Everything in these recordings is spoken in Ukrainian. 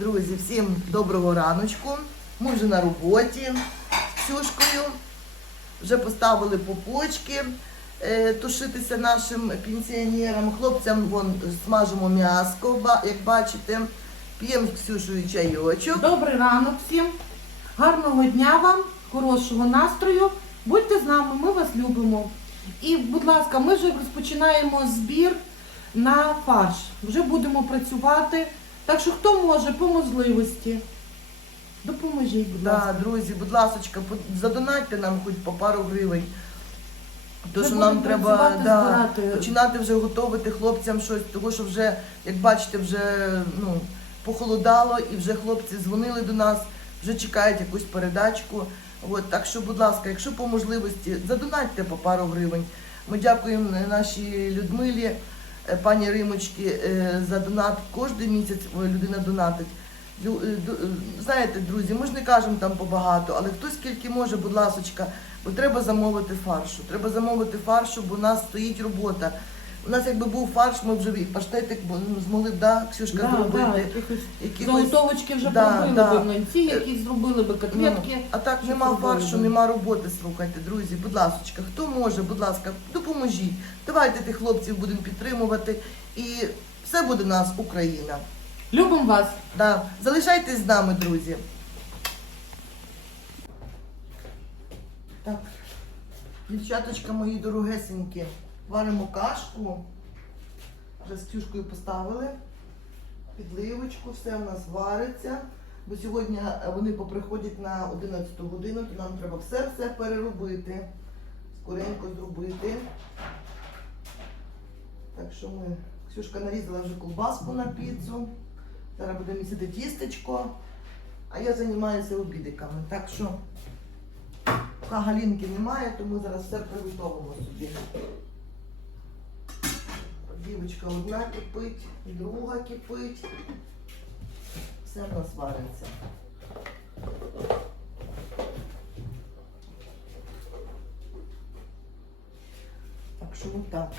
Друзі, всім доброго раночку. Ми вже на роботі з Ксюшкою. Вже поставили попочки е, тушитися нашим пенсіонерам. Хлопцям вон смажимо м'яско, як бачите. П'ємо з Ксюшею чайочок. Добрий ранок всім. Гарного дня вам, хорошого настрою. Будьте з нами, ми вас любимо. І, будь ласка, ми вже розпочинаємо збір на фарш. Вже будемо працювати. Так що хто може по можливості, допоможіть, будь Да, ласка. друзі, будь ласка, задонатьте нам хоч по пару гривень. То, що нам треба да, починати вже готувати хлопцям щось, тому що вже, як бачите, вже ну, похолодало і вже хлопці дзвонили до нас, вже чекають якусь передачку. От, так що, будь ласка, якщо по можливості, задонатьте по пару гривень. Ми дякуємо нашій Людмилі, пані Римочки, е, за донат. Кожен місяць е, людина донатить. Е, е, Знаєте, друзі, ми ж не кажемо там побагато, але хто скільки може, будь ласочка, бо треба замовити фаршу. Треба замовити фаршу, бо у нас стоїть робота. У нас якби був фарш, ми вже і паштетик ну, змогли б, да, Ксюшка, Да, да, зробити. якихось Якихось- заготовочки вже Да, пробили да. би млинці, якісь зробили би котлетки. Ну, а так нема фаршу, би? нема роботи, слухайте, друзі. Будь ласочка, хто може, будь ласка, допоможіть. Давайте тих хлопців будемо підтримувати. І все буде у нас Україна. Любимо вас. Да. Залишайтесь з нами, друзі. Так, дівчаточка мої дорогесенькі, варимо кашку. Вже з кюшкою поставили. Підливочку, все у нас вариться. Бо сьогодні вони поприходять на 11 годину, то нам треба все-все переробити. Скоренько зробити. Так що ми. Ксюшка нарізала вже колбаску на піцу. Зараз будемо місити тістечко, а я займаюся обідиками. Так що поки галінки немає, тому зараз все приготовимо собі. Дівочка одна кипить, друга кипить. Все в нас вариться. Так що отак.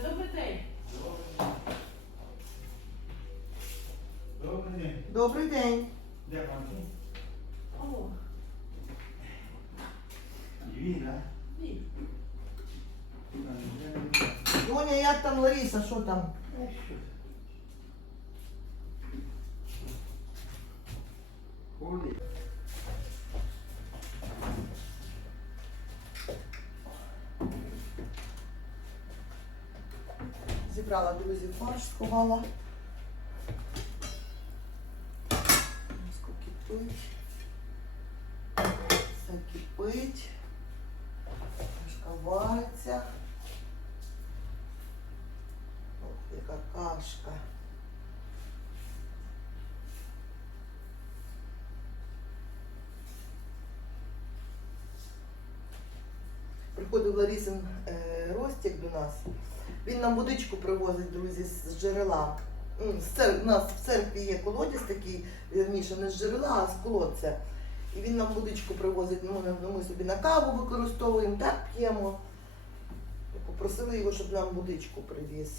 Добрий день. Добрий день. Добрий день. Де пан? О, Дві, да? ні. Доня, як там Лариса, що там? Ходить. Зібрала, друзі, фарш, сховала. Кипить. Все кипить. Кашка вариться. Ох, яка кашка. Приходив Ларісин е, до нас. Він нам водичку привозить, друзі, з джерела. У нас в церкві є колодязь такий, вірніше, не з джерела, а з колодця. І він нам водичку привозить, ну, ми собі на каву використовуємо, так п'ємо. Попросили його, щоб нам водичку привіз.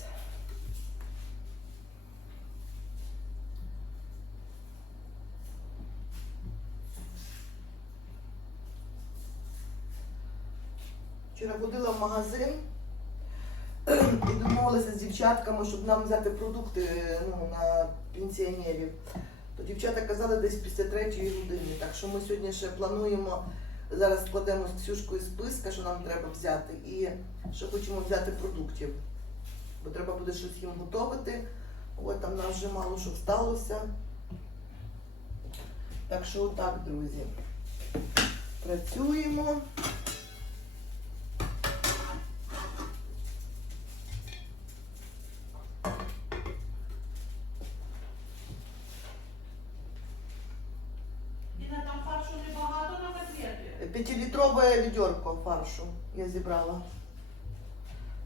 Вчора ходила в магазин і домовилася з дівчатками, щоб нам взяти продукти ну, на пенсіонерів. То дівчата казали десь після третьої години. Так що ми сьогодні ще плануємо, зараз складемо з Ксюшкою списка, що нам треба взяти, і ще хочемо взяти продуктів. Бо треба буде щось їм готувати. От там нас вже мало що сталося. Так що отак, друзі. Працюємо. І Наталя П'ятилітрове відьорко фаршу я зібрала.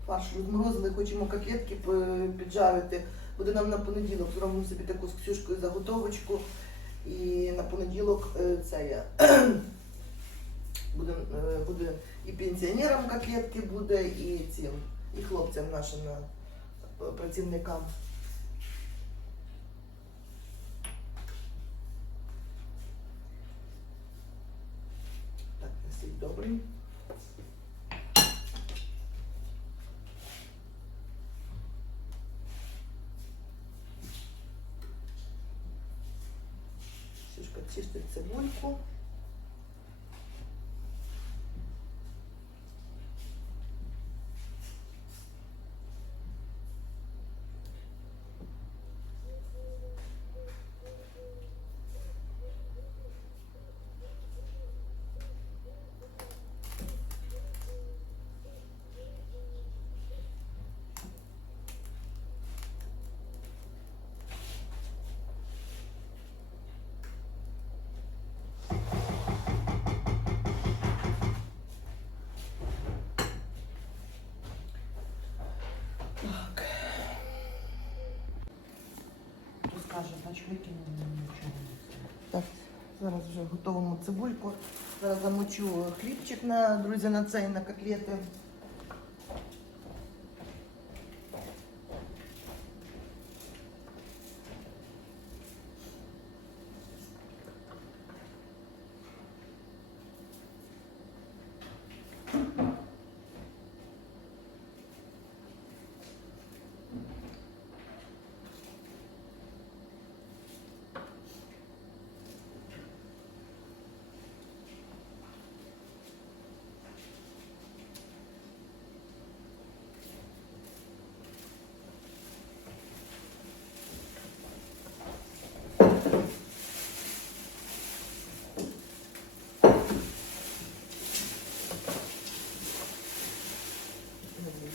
Фарш розморозили, хочемо котлетки п- піджарити. Буде нам на понеділок. Зробимо собі таку з Ксюшкою заготовочку. І на понеділок е, це я. Буде, е, буде і пенсіонерам котлетки буде, і цим, і хлопцям нашим е, працівникам. Так, несіть добрий. Сюшка чистить цибульку. Скаже, значить нічого не Так, зараз вже готуємо цибульку. Зараз замочу хлібчик на друзі на цей на котлети.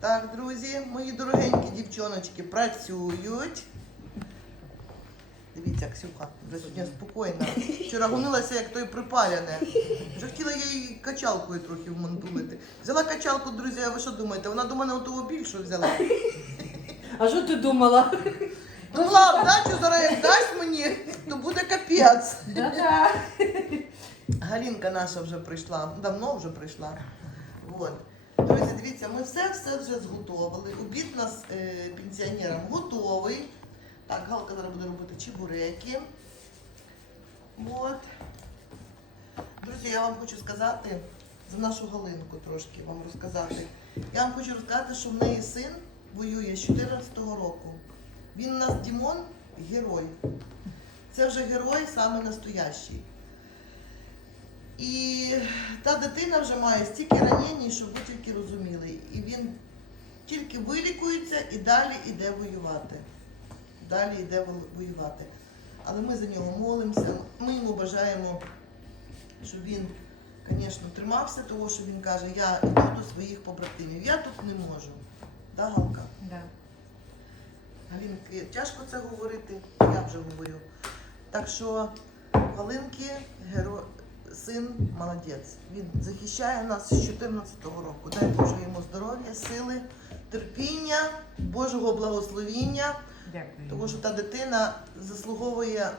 Так, друзі, мої дорогенькі дівчоночки працюють. Дивіться, Ксюха, вже сьогодні спокійна. Вчора гонилася, як той припаляне. Вже хотіла я її качалкою трохи вмантулити. Взяла качалку, друзі, а ви що думаєте? Вона до мене отого більшу взяла. А що ти думала? Думала, вдачу зараз як дасть мені, то буде капець. Да-да. Галінка наша вже прийшла, давно вже прийшла. От. Друзі, дивіться, ми все-все вже зготовили. Обід нас е, пенсіонерам готовий. Так, Галка зараз буде робити чебуреки. От. Друзі, я вам хочу сказати за нашу Галинку трошки вам розказати. Я вам хочу розказати, що в неї син воює з 14-го року. Він у нас Дімон герой. Це вже герой саме настоящий. І та дитина вже має стільки ранень, щоб ви тільки розуміли. І він тільки вилікується і далі йде воювати. Далі йде воювати. Але ми за нього молимося. Ми йому бажаємо, щоб він, звісно, тримався, того, що він каже, я йду до своїх побратимів. Я тут не можу. Да, Галка? Да. Галінки, тяжко це говорити, я вже говорю. Так що Галинки, геро... син молодець. Він захищає нас з 14-го року. Дай Боже йому здоров'я, сили, терпіння, Божого благословіння, Дякую. Тому що та дитина заслуговує.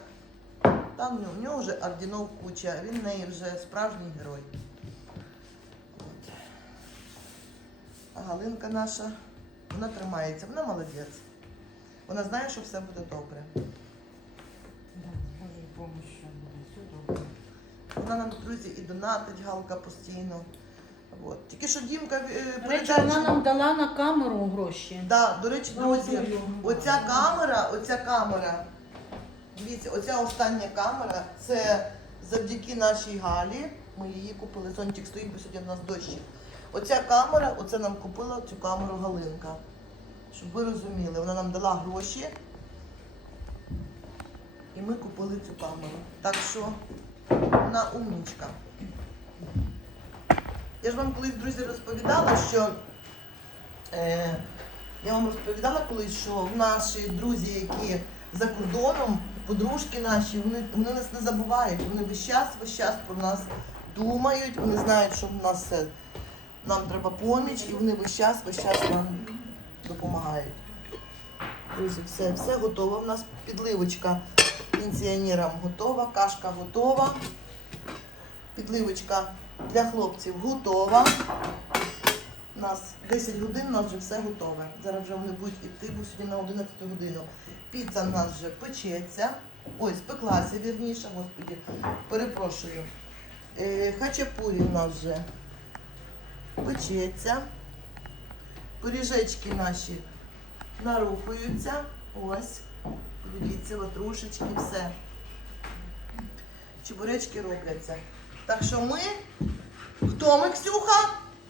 Там в нього- вже орденов куча, він в неї вже справжній герой. От. А Галинка наша, вона тримається, вона молодець. Вона знає, що все буде добре. Да, Божою добре. Вона нам, друзі, і донатить Галка постійно. От. Тільки що Дімка е, До речі, передачу- вона нам дала на камеру гроші. Да, до речі, друзі, оця камера, оця камера, дивіться, оця остання камера, це завдяки нашій Галі. Ми її купили. Сончик стоїть, бо сьогодні в нас дощик. Оця камера, оце нам купила цю камеру Галинка. Щоб ви розуміли, вона нам дала гроші. І ми купили цю камеру. Так що вона умнічка. Я ж вам колись, друзі, розповідала, що е, я вам розповідала колись, що наші друзі, які за кордоном, подружки наші, вони, вони нас не забувають. Вони весь час, весь час про нас думають, вони знають, що в нас все, нам треба поміч, і вони весь час, весь час нам допомагають. Друзі, все, все готово. У нас підливочка пенсіонерам готова, кашка готова. Підливочка для хлопців готова. У нас 10 годин, у нас вже все готове. Зараз вже вони будуть йти, бо сьогодні на 11 годину. Піца в нас вже печеться. Ой, спеклася, вірніше, господі, перепрошую. Е, хачапурі у нас вже печеться. Пиріжечки наші нарухуються. Ось. Подивіться, ватрушечки, все. Чебуречки робляться. Так що ми. Хто ми, Ксюха?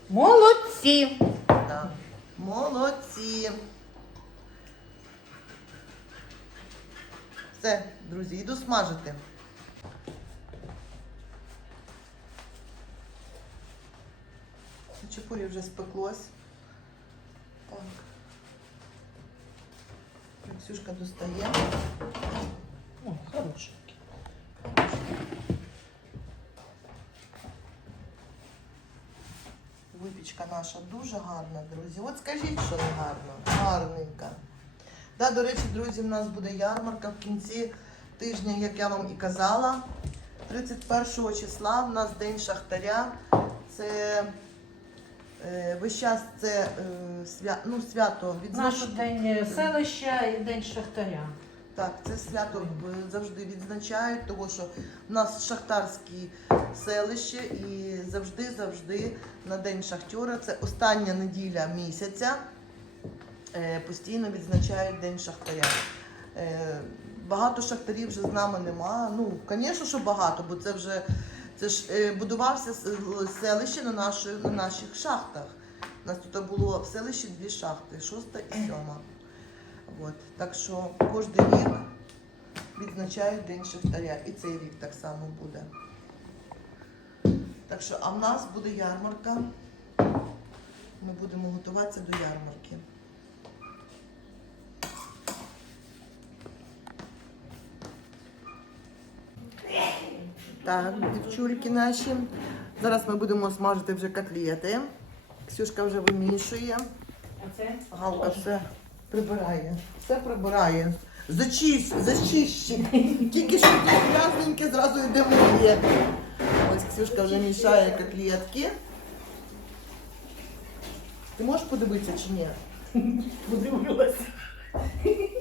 Молодці! Так. Молодці. Все, друзі, йду смажити. Чепурі вже спеклось. Так. Ксюшка достає. О, хороший. Випічка наша дуже гарна, друзі. От скажіть, що не гарно. Гарненька. Да, до речі, друзі, в нас буде ярмарка в кінці тижня, як я вам і казала. 31 числа в нас День Шахтаря. Це весь час це е, свя, ну, свято Наш день селища і день шахтаря. Так, це свято е, завжди відзначають, тому що в нас шахтарське селище і завжди-завжди на День Шахтера, це остання неділя місяця, е, постійно відзначають День Шахтаря. Е, Багато шахтарів вже з нами нема. Ну, звісно, що багато, бо це вже це ж е, будувався селище на, наші, на наших шахтах. У нас тут було в селищі дві шахти, шоста і сьома. От. Так що кожен рік відзначають День Шахтаря. І цей рік так само буде. Так що, а в нас буде ярмарка. Ми будемо готуватися до ярмарки. Так, дівчульки наші. Зараз ми будемо смажити вже котлети. Ксюшка вже вимішує. Галка все прибирає. Все прибирає. Зачисть, зачищи. Тільки що ті грязненьке, зразу йде моє. Ось Ксюшка вже мішає котлетки. Ти можеш подивитися чи ні? Подивилася.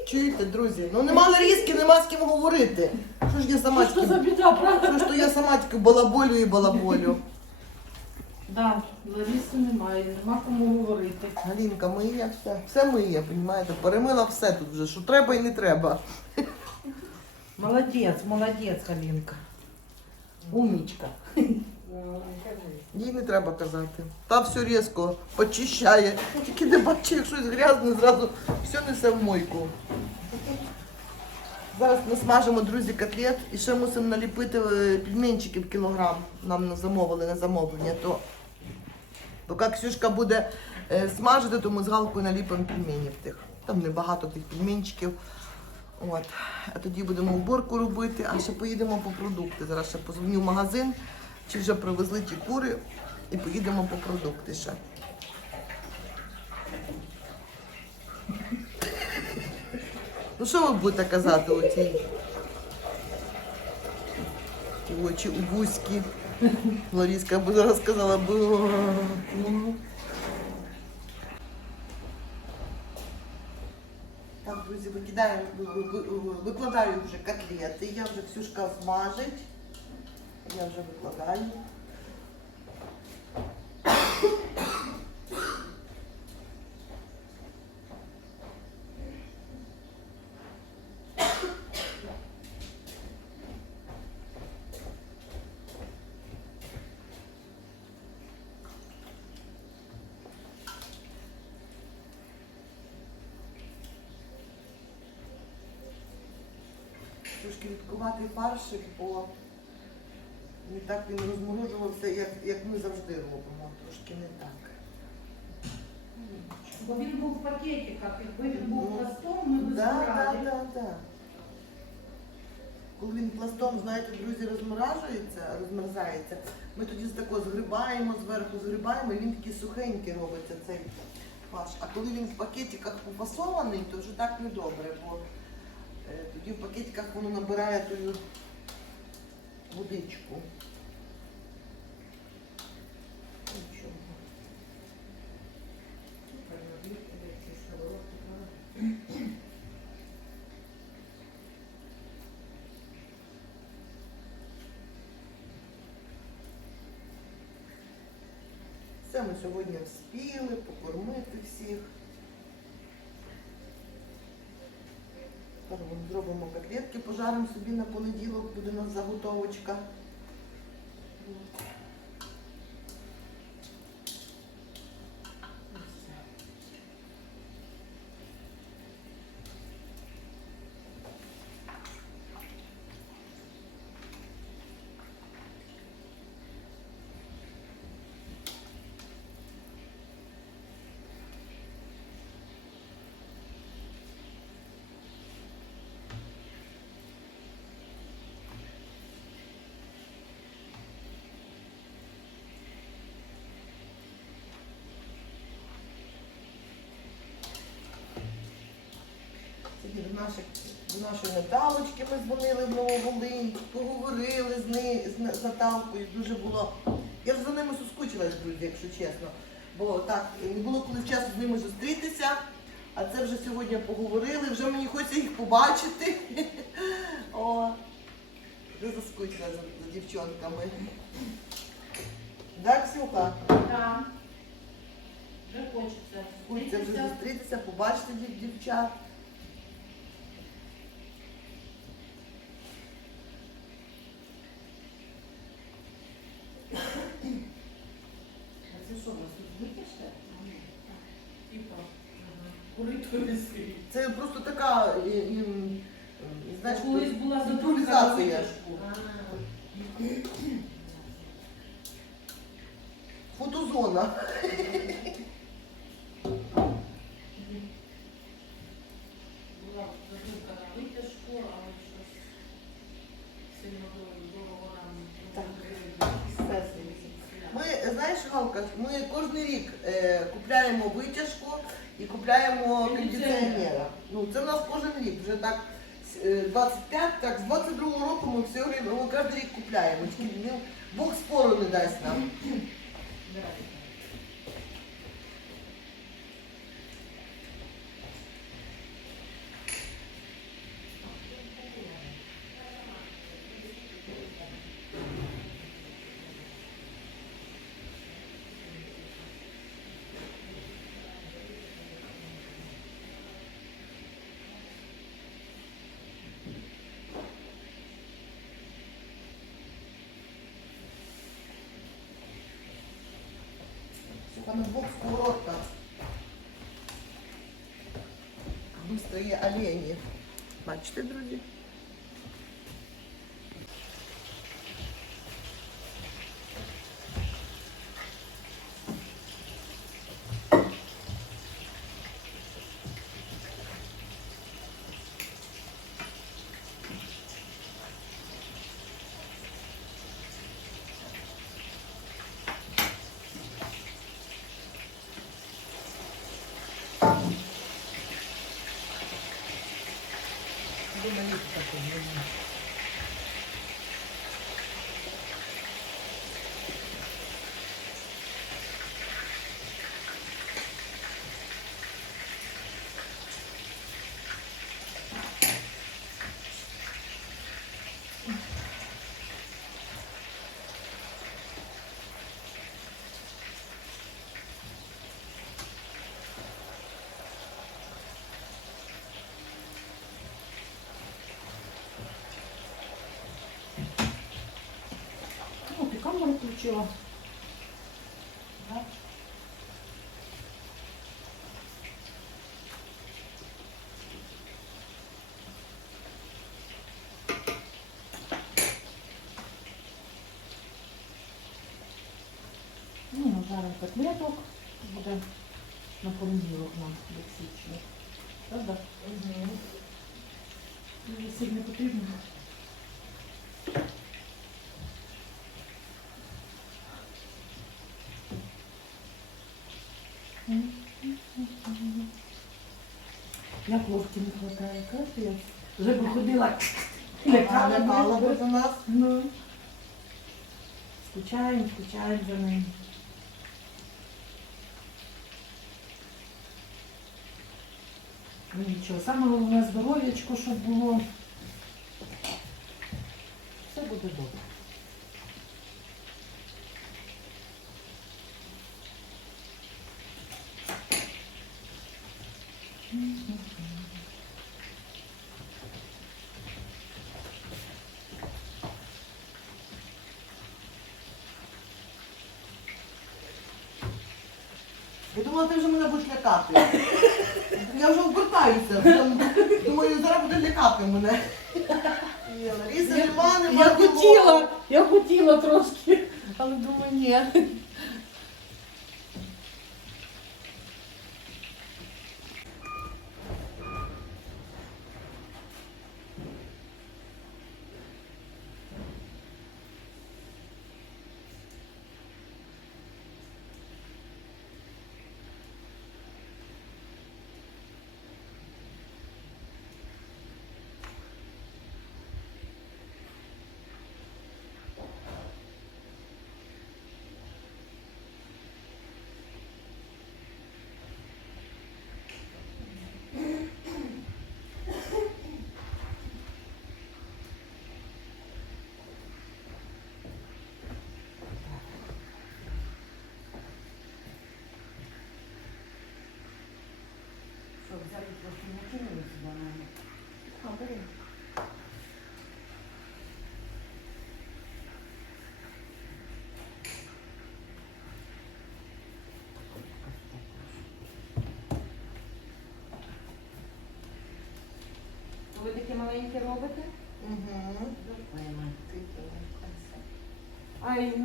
Чуєте, друзі? Ну нема Ларіски, нема з ким говорити. Що ж я сама Що тільки, за біда, правда? що ж то я сама тільки балаболю і балаболю. Да, Ларіси немає, нема кому говорити. Галінка миє все. Все миє, розумієте? Перемила все тут вже, що треба і не треба. Молодець, молодець, Галінка. Умнічка. Їй не треба казати. Та все різко почищає. Тільки не бачить, як щось грязне, зразу все несе в мойку. Зараз ми смажимо, друзі, котлет і ще мусимо наліпити е, пельменчиків кілограм. Нам замовили на замовлення. То поки Ксюшка буде е, смажити, то ми з Галкою наліпимо пельменів тих. Там небагато тих пельменчиків. От. А тоді будемо уборку робити, а ще поїдемо по продукти. Зараз ще позвоню в магазин, чи вже привезли ті кури, і поїдемо по продукти ще. Ну що ви будете казати оцій? Ті очі убузькі. Ларіска б зараз сказала б. ну. Так, друзі, викидаю, ви- ви- ви- викладаю вже котлети. Я вже Ксюшка смажить. Я вже викладаю. Трошки відкувати фаршик, бо не так він розморожувався, як, як ми завжди робимо. Трошки не так. Бо він був в пакетиках, якби він був Ну, пластом, ми б Да, збирали. да, да. Коли він пластом, знаєте, друзі, розморажується, розмерзається, ми тоді з такого згрибаємо зверху, згрибаємо, і він такий сухенький робиться цей фарш. А коли він в пакетиках пофасований, то вже так не добре, бо тоді в пакетиках воно набирає тую водичку. Нічого. Все ми сьогодні вспіли покормити всіх. Так, вон Зробимо котлетки, пожаримо собі на понеділок, буде у нас заготовочка. Тоді до, наших, нашої Наталочки ми дзвонили в Нововолинь, поговорили з нею, з, Наталкою. Дуже було. Я ж за ними соскучилась, друзі, якщо чесно. Бо так, не було коли часу з ними зустрітися, а це вже сьогодні поговорили, вже мені хочеться їх побачити. О, вже заскучила за, за дівчонками. Так, Ксюха? Так. Вже хочеться. Хочеться вже зустрітися, побачити дів- дівчат. А це що, у вас тут витяжка? Типа. Курито висить. Це просто така, і, і, м, знаєш, Колись була імпровізація. Фотозона. Була задумка на витяжку, але щось сильно дорого нам Так. Так. Ми, знаєш, Галка, ми кожен рік е, купляємо витяжку і купляємо кондиціонера. Ну, це в нас кожен рік, вже так е, 25, так, з 22 року ми все время, ми кожен рік купляємо. Ну, Бог спору не дасть нам. Двох сковородках. Быстро є олені. Бачите, друзі? Нічого. Ну, зараз котлеток буде на понеділок нам до січня. Правда? Мені сильно потрібно. Як не хватає. Вже походила, лякала Лякала би нас. Ну. Скучаємо, скучаємо за ним. Ну нічого, саме головне здоров'ячко, щоб було. Все буде добре. പോലെ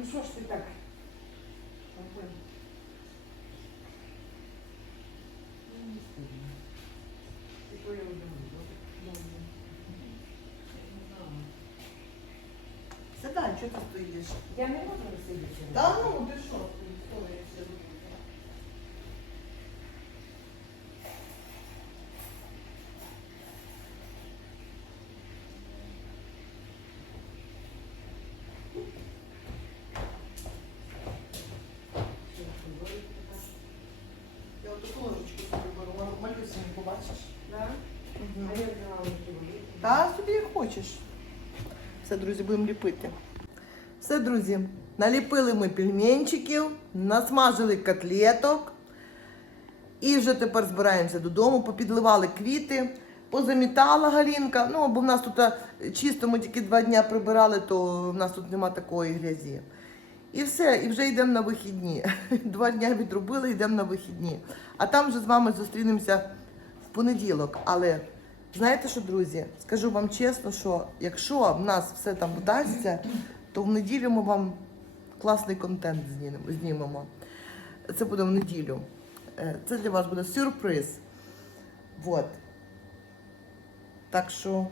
ну що ж ти так? Сідай, чого ти стоїш? Я не можу сидіти. Та ну, ти що? ти стоїш? Я отаку ложечку собі беру, малюся, не велику. Та собі як хочеш. Все, друзі, будемо ліпити. Все, друзі, наліпили ми пельменчиків, насмажили котлеток. І вже тепер збираємося додому, попідливали квіти, позамітала Галінка. Ну, бо в нас тут чисто ми тільки два дні прибирали, то в нас тут нема такої грязі. І все, і вже йдемо на вихідні. Два дні відробили, йдемо на вихідні. А там вже з вами зустрінемося понеділок. Але знаєте що, друзі? Скажу вам чесно, що якщо в нас все там вдасться, то в неділю ми вам класний контент знімемо-. Це буде в неділю. Е, Це для вас буде сюрприз. Вот. Так що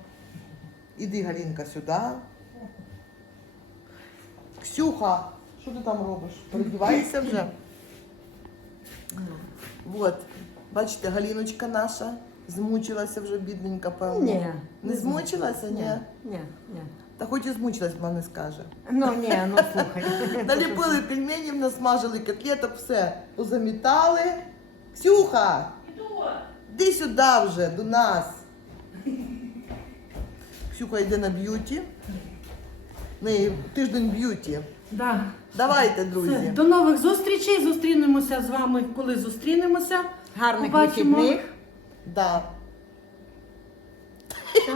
іди, Галінка, сюди. Ксюха, що ти там робиш? Передіваєшся вже? Вот. Бачите, Галіночка наша змучилася вже, бідненька, певно. Ні. Не змучилася, ні? Ні, ні. Та хоч і змучилась, вона не скаже. Ну, ні, ну слухай. Наліпили пельменів, насмажили котлеток, все. Позамітали. Ксюха! Іди сюди вже, до нас. Ксюха йде на б'юті. Неї тиждень б'юті. Да. Давайте, Все, друзі. до нових зустрічей. Зустрінемося з вами, коли зустрінемося. Гарних Побачимо. вихідних. Да.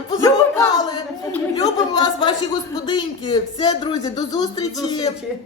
Позабували. Любимо вас, ваші господинки. Все, друзі, до зустрічі. Зустрічі.